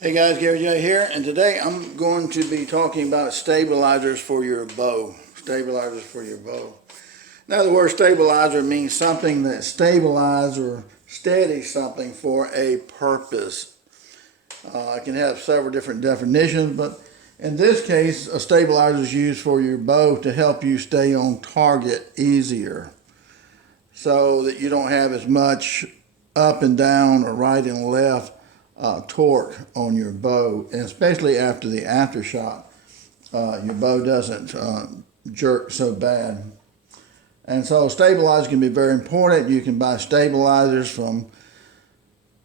Hey guys, Gary J here, and today I'm going to be talking about stabilizers for your bow. Stabilizers for your bow. Now the word stabilizer means something that stabilizes or steadies something for a purpose. It can have several different definitions, but in this case, a stabilizer is used for your bow to help you stay on target easier, so that you don't have as much up and down or right and left torque on your bow, and especially after the aftershock, your bow doesn't jerk so bad. And so stabilizers can be very important. You can buy stabilizers from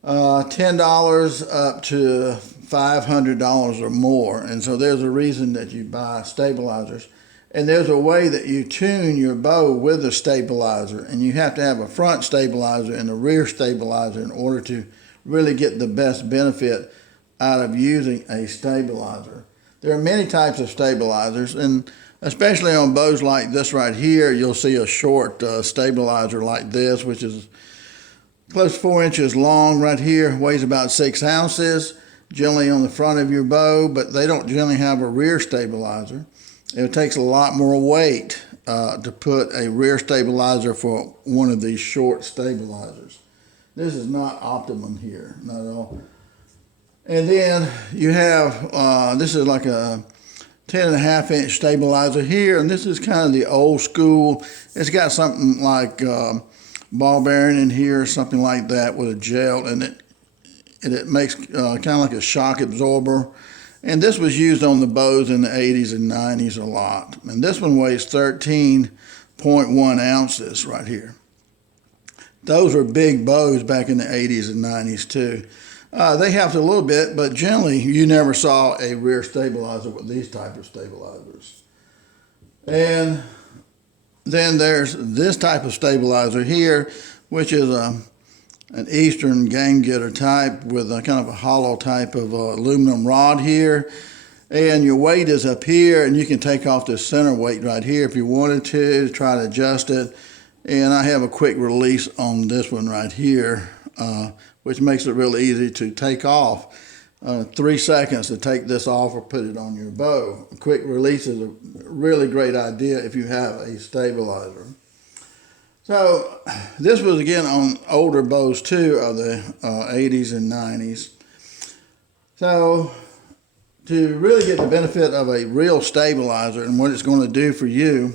$10 up to $500 or more. And so there's a reason that you buy stabilizers. And there's a way that you tune your bow with a stabilizer. And you have to have a front stabilizer and a rear stabilizer in order to really get the best benefit out of using a stabilizer. There are many types of stabilizers, and especially on bows like this right here, you'll see a short stabilizer like this, which is close to 4 inches long right here, weighs about 6 ounces, generally on the front of your bow, but they don't generally have a rear stabilizer. It takes a lot more weight to put a rear stabilizer for one of these short stabilizers. This is not optimum here, not at all. And then you have, this is like a 10.5-inch stabilizer here, and this is kind of the old school. It's got something like ball bearing in here or something like that with a gel in it. And it makes kind of like a shock absorber. And this was used on the bows in the 80s and 90s a lot. And this one weighs 13.1 ounces right here. Those were big bows back in the 80s and 90s too. They helped a little bit, but generally you never saw a rear stabilizer with these type of stabilizers. And then there's this type of stabilizer here, which is an Eastern game getter type with a kind of a hollow type of aluminum rod here. And your weight is up here, and you can take off the center weight right here if you wanted to try to adjust it. And I have a quick release on this one right here, which makes it real easy to take off. 3 seconds to take this off or put it on your bow. A quick release is a really great idea if you have a stabilizer. So this was again on older bows too of the 80s and 90s. So to really get the benefit of a real stabilizer and what it's going to do for you,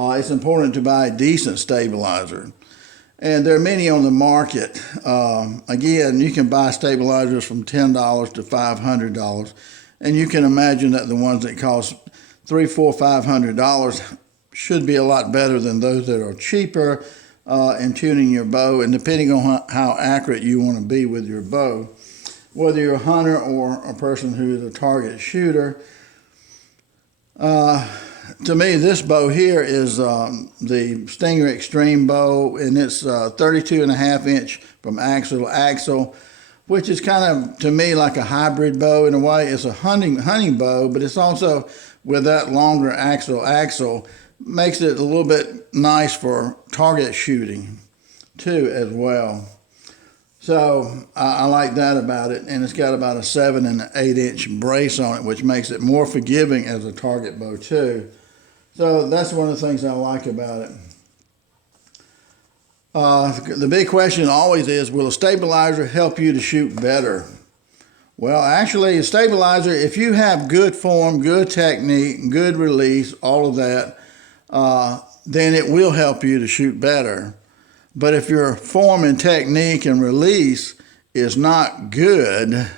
it's important to buy a decent stabilizer. And there are many on the market. Again, you can buy stabilizers from $10 to $500. And you can imagine that the ones that cost $300, $400, $500 should be a lot better than those that are cheaper in tuning your bow, and depending on how accurate you want to be with your bow. Whether you're a hunter or a person who is a target shooter, to me, this bow here is the Stinger Extreme bow, and it's 32.5-inch from axle to axle, which is kind of, to me, like a hybrid bow in a way. It's a hunting bow, but it's also, with that longer axle, makes it a little bit nice for target shooting, too, as well. So I like that about it, and it's got about a 7 and an 8-inch brace on it, which makes it more forgiving as a target bow, too. So that's one of the things I like about it. The big question always is, will a stabilizer help you to shoot better? Well, actually, a stabilizer, if you have good form, good technique, good release, all of that, then it will help you to shoot better. But if your form and technique and release is not good,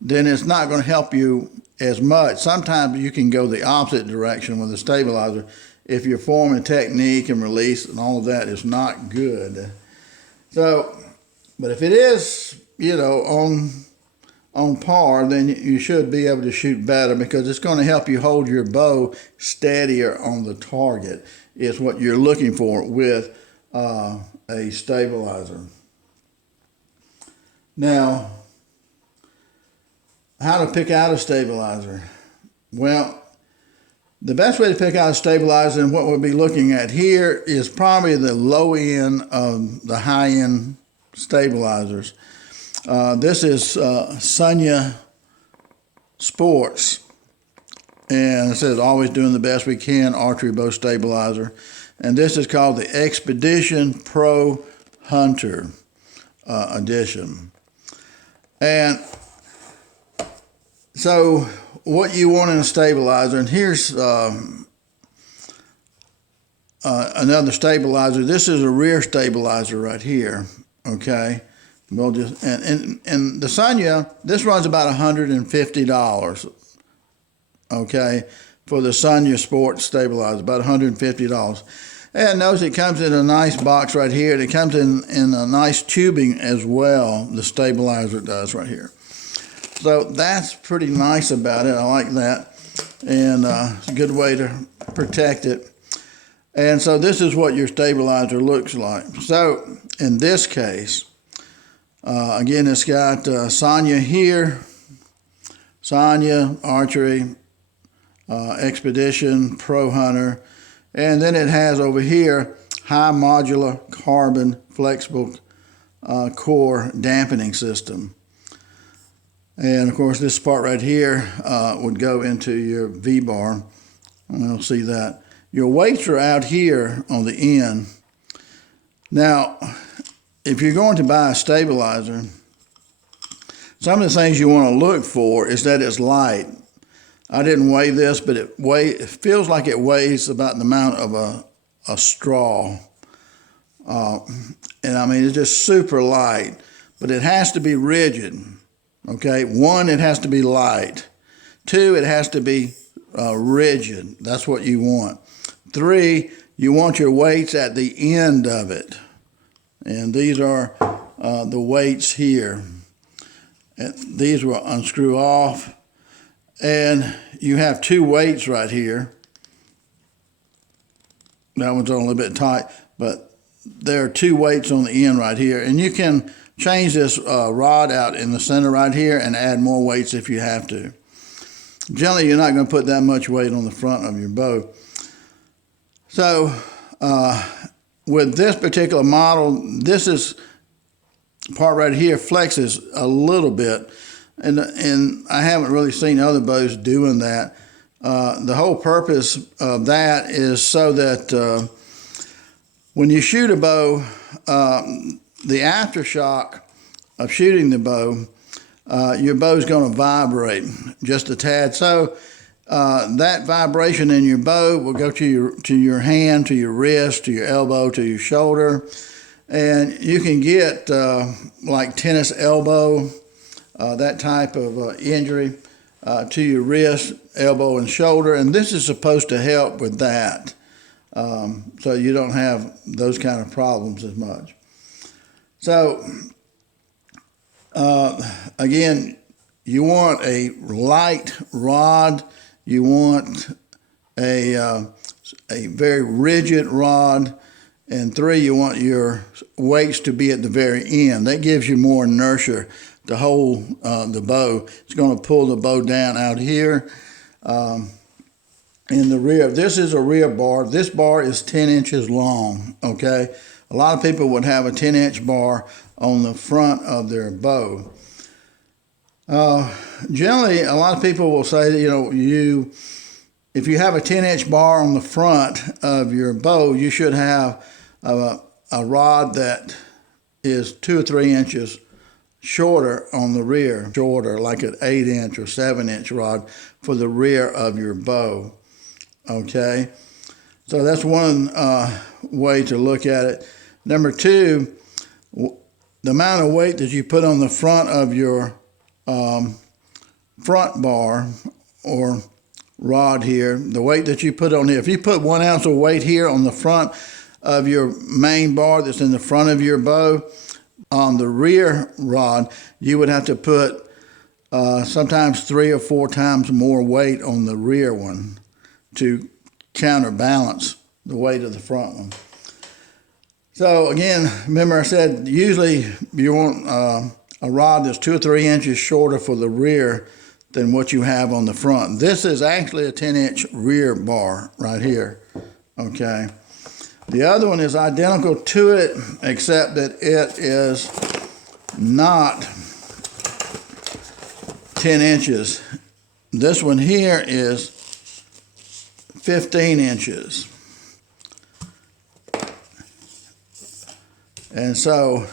then it's not going to help you as much. Sometimes you can go the opposite direction with a stabilizer if your form and technique and release and all of that is not good. So, but if it is, on par, then you should be able to shoot better, because it's going to help you hold your bow steadier on the target, is what you're looking for with a stabilizer. Now, how to pick out a stabilizer? Well, the best way to pick out a stabilizer, and what we'll be looking at here, is probably the low end of the high end stabilizers. This is Sunya Sports, and it says always doing the best we can, archery bow stabilizer. And this is called the Expedition Pro Hunter edition. And so what you want in a stabilizer, and here's another stabilizer. This is a rear stabilizer right here, okay? We'll just, and the Sunya, this runs about $150, okay, for the Sunya Sports stabilizer, about $150. And notice it comes in a nice box right here. And it comes in a nice tubing as well, the stabilizer does right here. So that's pretty nice about it. I like that. And it's a good way to protect it. And so this is what your stabilizer looks like. So in this case, again, it's got Sunya here, Sunya Archery, Expedition Pro Hunter, and then it has over here high modular carbon flexible core dampening system. And of course, this part right here would go into your V-bar, and we'll see that. Your weights are out here on the end. Now, if you're going to buy a stabilizer, some of the things you want to look for is that it's light. I didn't weigh this, but it feels like it weighs about the amount of a straw. And I mean, it's just super light, but it has to be rigid. Okay, 1, it has to be light. 2, it has to be rigid. That's what you want. 3, you want your weights at the end of it. And these are the weights here. And these will unscrew off. And you have 2 weights right here. That one's on a little bit tight, but there are 2 weights on the end right here. And you can change this rod out in the center right here and add more weights if you have to. Generally, you're not going to put that much weight on the front of your bow. So with this particular model, this is part right here flexes a little bit. And I haven't really seen other bows doing that. The whole purpose of that is so that when you shoot a bow, the aftershock of shooting the bow, your bow's going to vibrate just a tad. So that vibration in your bow will go to your hand, to your wrist, to your elbow, to your shoulder. And you can get like tennis elbow, that type of injury to your wrist, elbow, and shoulder. And this is supposed to help with that. So you don't have those kind of problems as much. So, again, you want a light rod. You want a very rigid rod. And 3, you want your weights to be at the very end. That gives you more inertia to hold the bow. It's going to pull the bow down out here in the rear. This is a rear bar. This bar is 10 inches long, okay? A lot of people would have a 10-inch bar on the front of their bow. Generally, a lot of people will say that, if you have a 10-inch bar on the front of your bow, you should have a rod that is 2 or 3 inches shorter on the rear, shorter, like an 8-inch or 7-inch rod for the rear of your bow, okay? So that's one way to look at it. Number 2, the amount of weight that you put on the front of your front bar or rod here, the weight that you put on here, if you put 1 ounce of weight here on the front of your main bar that's in the front of your bow, on the rear rod, you would have to put sometimes 3 or 4 times more weight on the rear one to counterbalance the weight of the front one. So again, remember I said usually you want a rod that's 2 or 3 inches shorter for the rear than what you have on the front. This is actually a 10-inch rear bar right here, okay? The other one is identical to it, except that it is not 10 inches. This one here is 15 inches. And so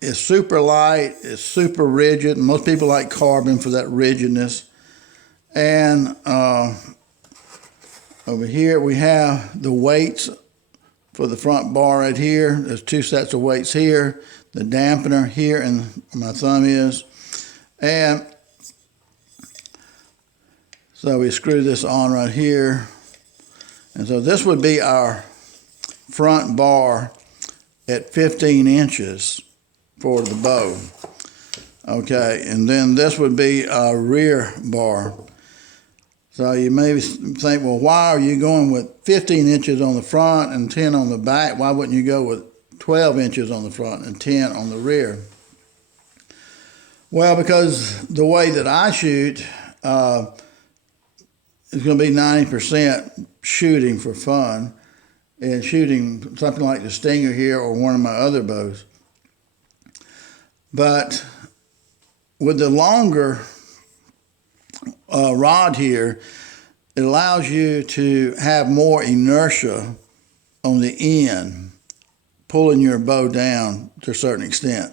it's super light, it's super rigid. Most people like carbon for that rigidness. And over here we have the weights for the front bar right here. There's two sets of weights here, the dampener here, and where my thumb is. And so we screw this on right here. And so this would be our front bar at 15 inches for the bow. Okay, and then this would be our rear bar. So you may think, well, why are you going with 15 inches on the front and 10 on the back? Why wouldn't you go with 12 inches on the front and 10 on the rear? Well, because the way that I shoot is going to be 90% shooting for fun and shooting something like the Stinger here or one of my other bows. But with the longer rod here, it allows you to have more inertia on the end, pulling your bow down to a certain extent,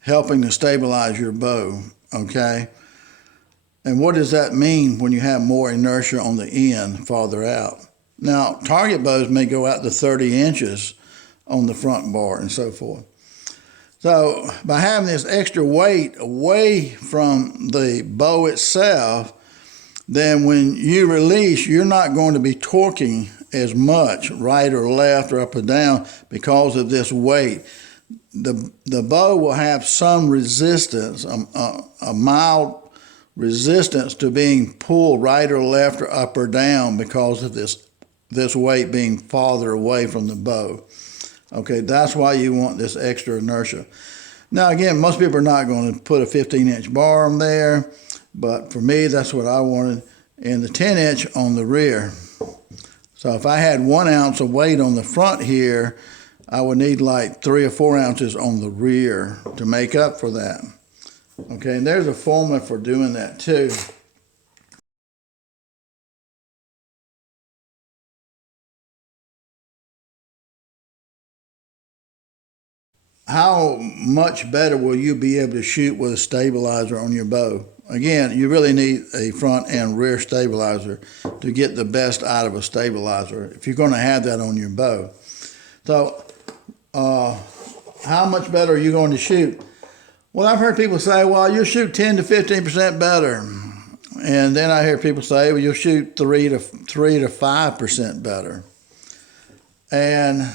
helping to stabilize your bow, okay? And what does that mean when you have more inertia on the end farther out? Now, target bows may go out to 30 inches on the front bar and so forth. So by having this extra weight away from the bow itself, then when you release, you're not going to be torquing as much right or left or up or down because of this weight. The bow will have some resistance, a mild resistance to being pulled right or left or up or down because of this weight being farther away from the bow. Okay, that's why you want this extra inertia. Now again, most people are not going to put a 15-inch bar on there, but for me, that's what I wanted, and the 10-inch on the rear. So if I had 1 ounce of weight on the front here, I would need like 3 or 4 ounces on the rear to make up for that. Okay, and there's a formula for doing that too. How much better will you be able to shoot with a stabilizer on your bow? Again, you really need a front and rear stabilizer to get the best out of a stabilizer if you're going to have that on your bow. So, how much better are you going to shoot? Well, I've heard people say, well, you'll shoot 10 to 15% better. And then I hear people say, well, you'll shoot 3 to 5% better. And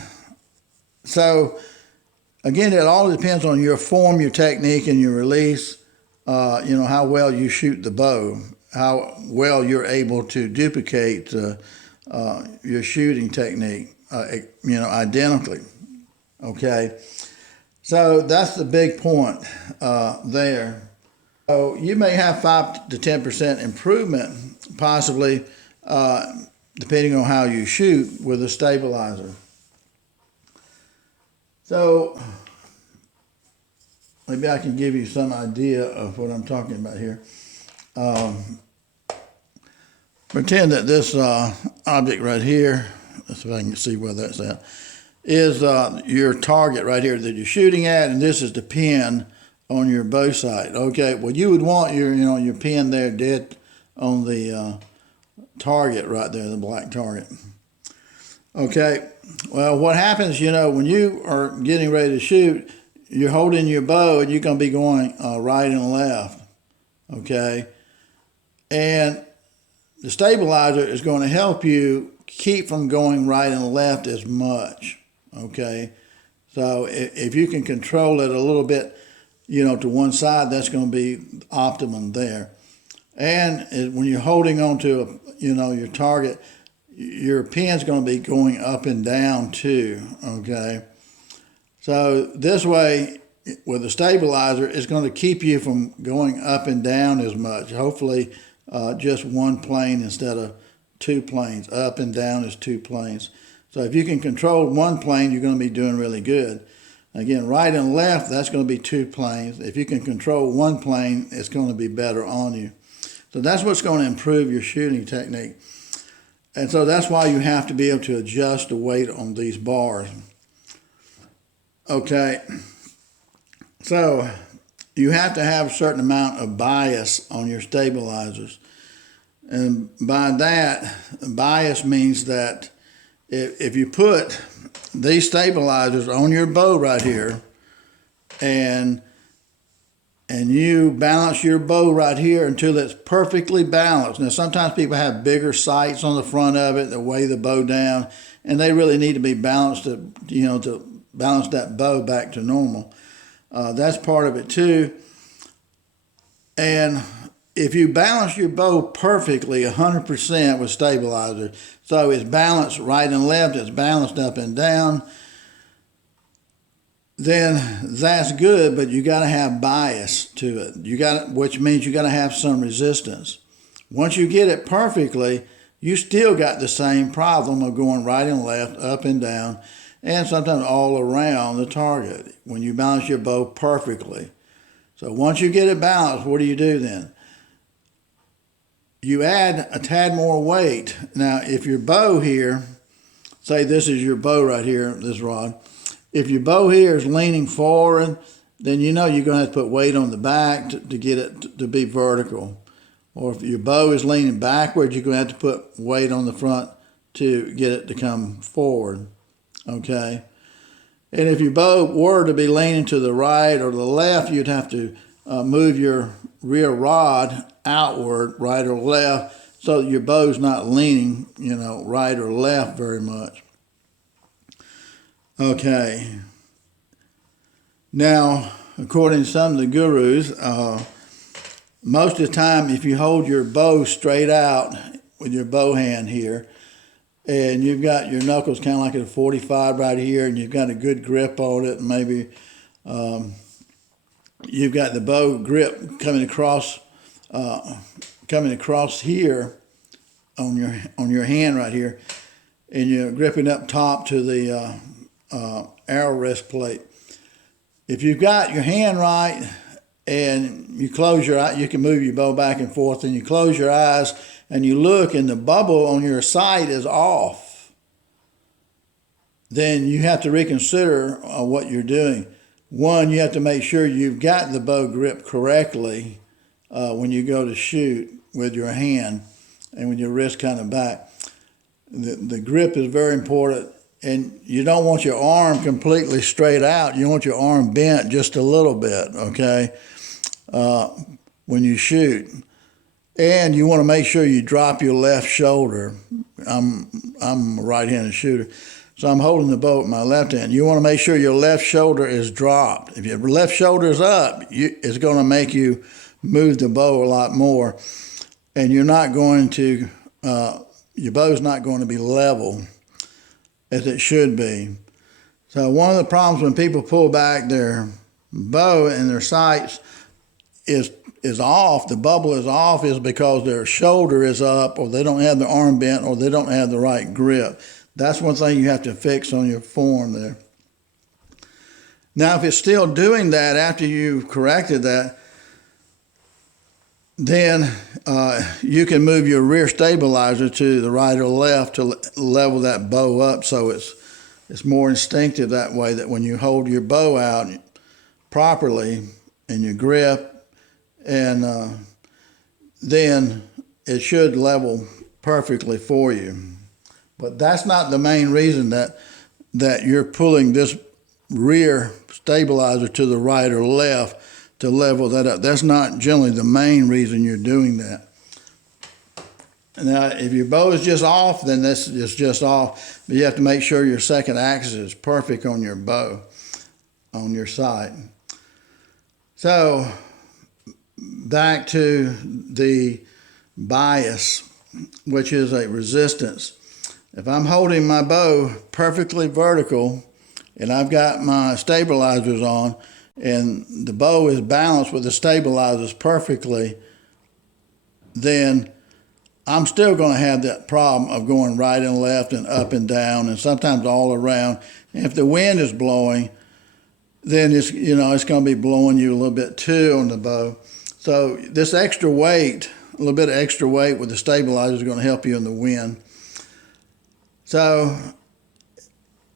so, again, it all depends on your form, your technique, and your release. How well you shoot the bow, how well you're able to duplicate your shooting technique, identically. Okay, so that's the big point there. So you may have 5 to 10% improvement, possibly, depending on how you shoot with a stabilizer. So maybe I can give you some idea of what I'm talking about here. Pretend that this object right here, let's see if I can see where that's at, is your target right here that you're shooting at, and this is the pin on your bow sight. Okay, well you would want your pin there dead on the target right there, the black target. Okay, well what happens, when you are getting ready to shoot, you're holding your bow and you're going to be going right and left, okay? And the stabilizer is going to help you keep from going right and left as much, okay? So if you can control it a little bit, to one side, that's going to be optimum there. And when you're holding on to, your target, your pin's going to be going up and down too, okay? So this way, with the stabilizer, it's going to keep you from going up and down as much. Hopefully, just one plane instead of 2 planes. Up and down is 2 planes. So if you can control one plane, you're going to be doing really good. Again, right and left, that's going to be two planes. If you can control one plane, it's going to be better on you. So that's what's going to improve your shooting technique. And so that's why you have to be able to adjust the weight on these bars. Okay, so you have to have a certain amount of bias on your stabilizers. And by that, bias means that if you put these stabilizers on your bow right here, and you balance your bow right here until it's perfectly balanced. Now, sometimes people have bigger sights on the front of it that weigh the bow down, and they really need to be balanced to balance that bow back to normal. That's part of it too. And if you balance your bow perfectly 100% with stabilizer, so it's balanced right and left, it's balanced up and down, then that's good, but you got to have bias to it. Which means you got to have some resistance. Once you get it perfectly, you still got the same problem of going right and left, up and down, and sometimes all around the target when you balance your bow perfectly. So once you get it balanced, what do you do then? You add a tad more weight. Now, if your bow here, say this is your bow right here, this rod, if your bow here is leaning forward, then you know you're going to have to put weight on the back to get it to be vertical. Or if your bow is leaning backward, you're going to have to put weight on the front to get it to come forward. Okay? And if your bow were to be leaning to the right or the left, you'd have to move your rear rod outward, right or left, so that your bow's not leaning, right or left very much. Okay. Now, according to some of the gurus, most of the time, if you hold your bow straight out with your bow hand here, and you've got your knuckles kind of like at a 45 right here, and you've got a good grip on it, and maybe you've got the bow grip coming across here on your hand right here, and you're gripping up top to the arrow rest plate. If you've got your hand right and you close your eye, you can move your bow back and forth, and you close your eyes and you look and the bubble on your sight is off, then you have to reconsider what you're doing. One, you have to make sure you've got the bow grip correctly when you go to shoot with your hand and with your wrist kind of back. The grip is very important. And you don't want your arm completely straight out. You want your arm bent just a little bit, okay, when you shoot. And you want to make sure you drop your left shoulder. I'm a right-handed shooter, so I'm holding the bow with my left hand. You want to make sure your left shoulder is dropped. If your left shoulder is up, it's going to make you move the bow a lot more. And you're not going to, your bow's not going to be level as it should be. So one of the problems when people pull back their bow and their sights is off, the bubble is off, is because their shoulder is up, or they don't have their arm bent, or they don't have the right grip. That's one thing you have to fix on your form there. Now, if it's still doing that after you've corrected that, then you can move your rear stabilizer to the right or left to level that bow up, so it's more instinctive that way, that when you hold your bow out properly and you grip, and then it should level perfectly for you. But that's not the main reason that you're pulling this rear stabilizer to the right or left to level that up. That's not generally the main reason you're doing that. Now, if your bow is just off, then this is just off. But you have to make sure your second axis is perfect on your bow, on your sight. So, back to the bias, which is a resistance. If I'm holding my bow perfectly vertical and I've got my stabilizers on, and the bow is balanced with the stabilizers perfectly, then I'm still going to have that problem of going right and left and up and down and sometimes all around. And if the wind is blowing, then it's, it's going to be blowing you a little bit too on the bow. So this extra weight, a little bit of extra weight with the stabilizer is going to help you in the wind. So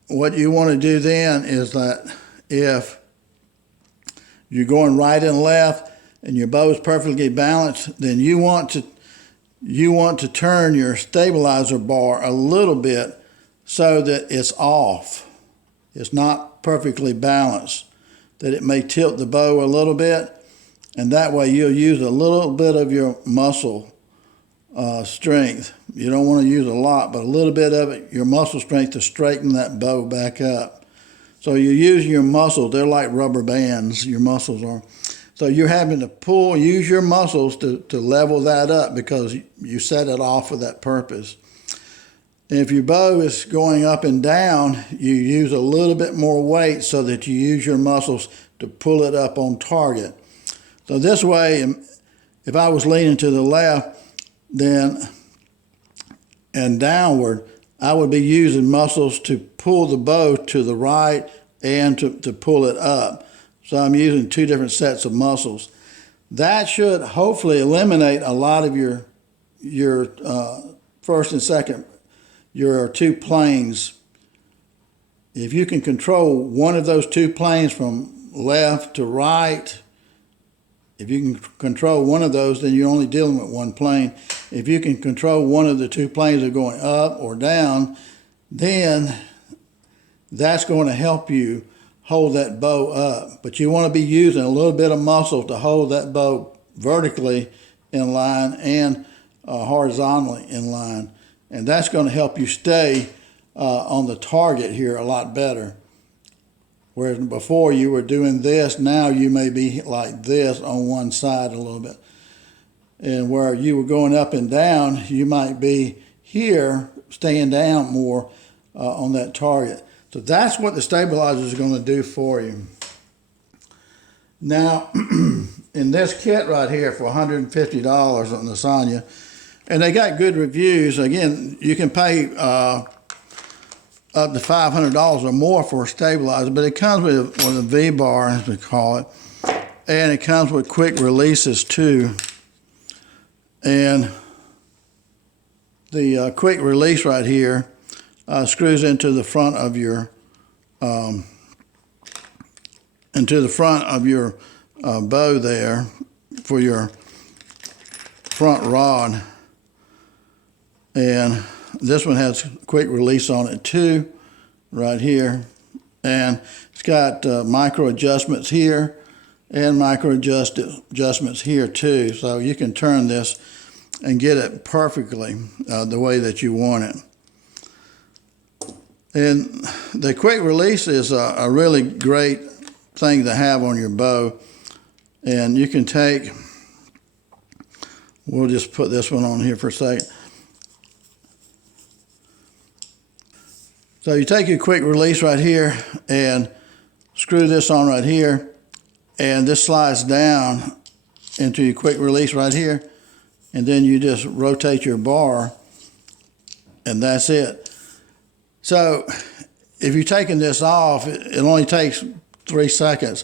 what you want to do then is that if you're going right and left and your bow is perfectly balanced, then you want to turn your stabilizer bar a little bit so that it's off. It's not perfectly balanced, that it may tilt the bow a little bit, and that way you'll use a little bit of your muscle strength. You don't want to use a lot, but a little bit of it, your muscle strength, to straighten that bow back up. So you use your muscles. They're like rubber bands, your muscles are. So you're having to use your muscles to level that up, because you set it off for that purpose. And if your bow is going up and down, you use a little bit more weight so that you use your muscles to pull it up on target. So this way, if I was leaning to the left and downward, I would be using muscles to pull the bow to the right and to pull it up. So I'm using two different sets of muscles. That should hopefully eliminate a lot of your first and second, your two planes. If you can control one of those two planes from left to right, if you can control one of those, then you're only dealing with one plane. If you can control one of the two planes that are going up or down, then that's going to help you hold that bow up. But you want to be using a little bit of muscle to hold that bow vertically in line and horizontally in line. And that's going to help you stay on the target here a lot better. Whereas before you were doing this, now you may be like this on one side a little bit. And where you were going up and down, you might be here, staying down more on that target. So that's what the stabilizer is going to do for you. Now, in this kit right here for $150 on the Sunya, and they got good reviews. Again, you can pay up to $500 or more for a stabilizer, but it comes with a V-bar, as we call it, and it comes with quick releases too. And the quick release right here screws into the front of your bow there for your front rod. And this one has quick release on it too, right here. And it's got micro adjustments here and micro adjustments here too. So you can turn this and get it perfectly the way that you want it. And the quick release is a really great thing to have on your bow. And you can we'll just put this one on here for a second. So you take your quick release right here and screw this on right here, and this slides down into your quick release right here, and then you just rotate your bar, and that's it. So if you're taking this off, it only takes 3 seconds.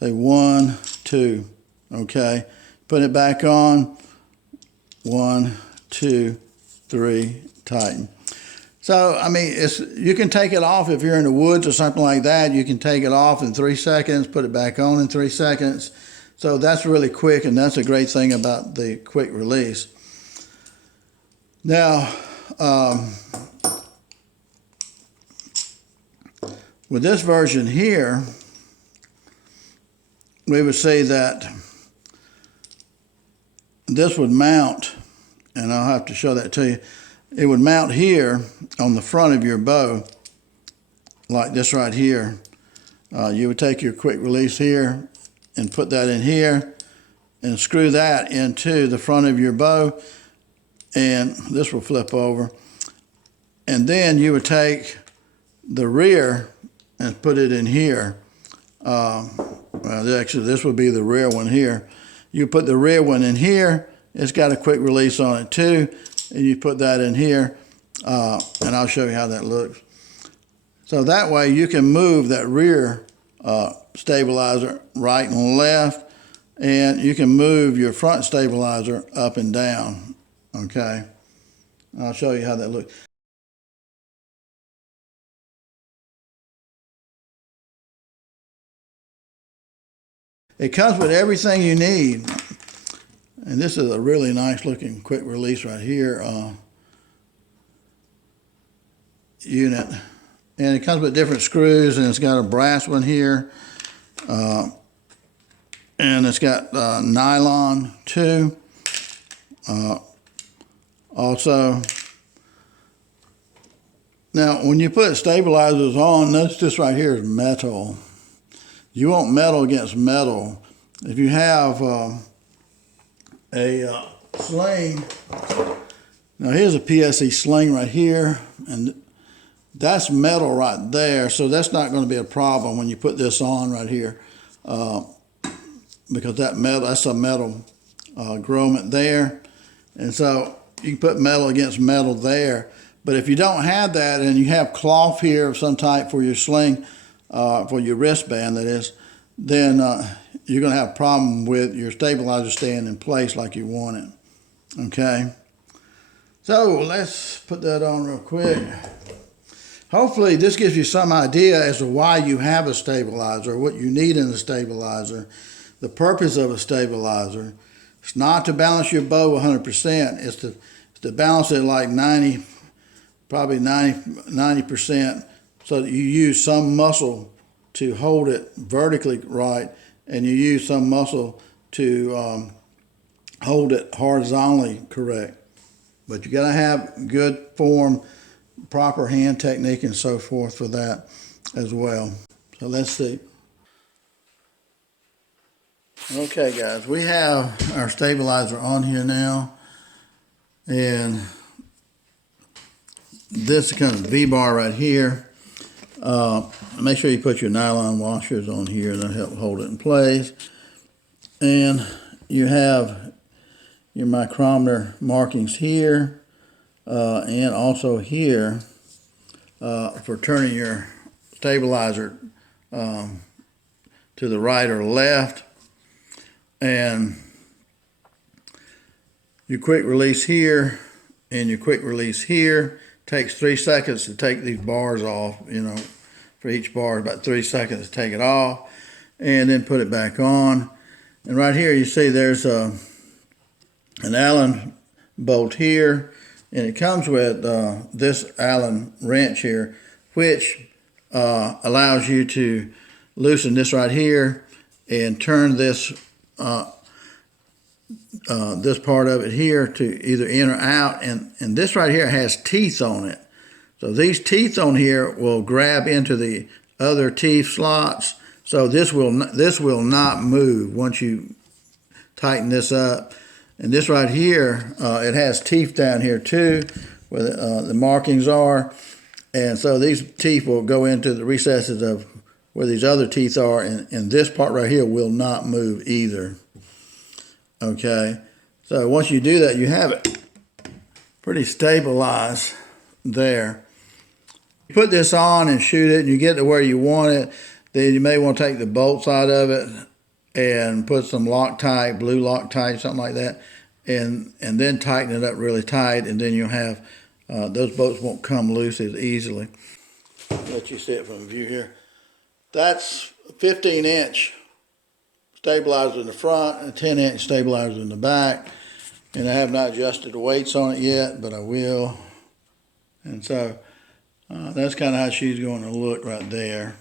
Say 1, 2, okay. Put it back on, 1, 2, 3, tighten. So, I mean, you can take it off if you're in the woods or something like that. You can take it off in 3 seconds, put it back on in 3 seconds. So that's really quick, and that's a great thing about the quick release. Now, with this version here, we would say that this would mount, and I'll have to show that to you. It would mount here on the front of your bow, like this right here. You would take your quick release here and put that in here and screw that into the front of your bow, and this will flip over. And then you would take the rear and put it in here. Well, actually, this would be the rear one here. You put the rear one in here. It's got a quick release on it too. And you put that in here, and I'll show you how that looks. So that way you can move that rear stabilizer right and left, and you can move your front stabilizer up and down. Okay, I'll show you how that looks. It comes with everything you need, and this is a really nice looking quick release right here unit, and it comes with different screws, and it's got a brass one here, and it's got nylon too. Also, now when you put stabilizers on, notice this right here is metal. You want metal against metal. If you have a sling, now here's a PSE sling right here, and that's metal right there, so that's not going to be a problem when you put this on right here, because that's a metal grommet there, and so you can put metal against metal there. But if you don't have that and you have cloth here of some type for your sling, for your wristband that is, then you're going to have a problem with your stabilizer staying in place like you want it. Okay, so let's put that on real quick. Hopefully this gives you some idea as to why you have a stabilizer, what you need in a stabilizer, the purpose of a stabilizer. It's not to balance your bow 100%. It's to balance it like 90, probably 90%, so that you use some muscle to hold it vertically right, and you use some muscle to hold it horizontally correct. But you got to have good form, proper hand technique and so forth for that as well. So let's see. Okay guys, we have our stabilizer on here now, and this kind of V-bar right here. Make sure you put your nylon washers on here, that'll help hold it in place. And you have your micrometer markings here, and also here for turning your stabilizer to the right or left. And your quick release here and your quick release here. Takes 3 seconds to take these bars off, you know, for each bar, about 3 seconds to take it off, and then put it back on. And right here you see there's an Allen bolt here, and it comes with this Allen wrench here, which allows you to loosen this right here and turn this this part of it here to either in or out, and this right here has teeth on it. So these teeth on here will grab into the other teeth slots. So this will not move once you tighten this up. And this right here, it has teeth down here too, where the markings are. And so these teeth will go into the recesses of where these other teeth are, and this part right here will not move either. Okay, so once you do that, you have it pretty stabilized there. You put this on and shoot it, and you get to where you want it, then you may want to take the bolts out of it and put some Loctite, blue Loctite, something like that, and then tighten it up really tight, and then you'll have, those bolts won't come loose as easily. Let you see it from view here. That's 15-inch stabilizer in the front and a 10-inch stabilizer in the back. And I have not adjusted the weights on it yet, but I will. And so that's kind of how she's going to look right there.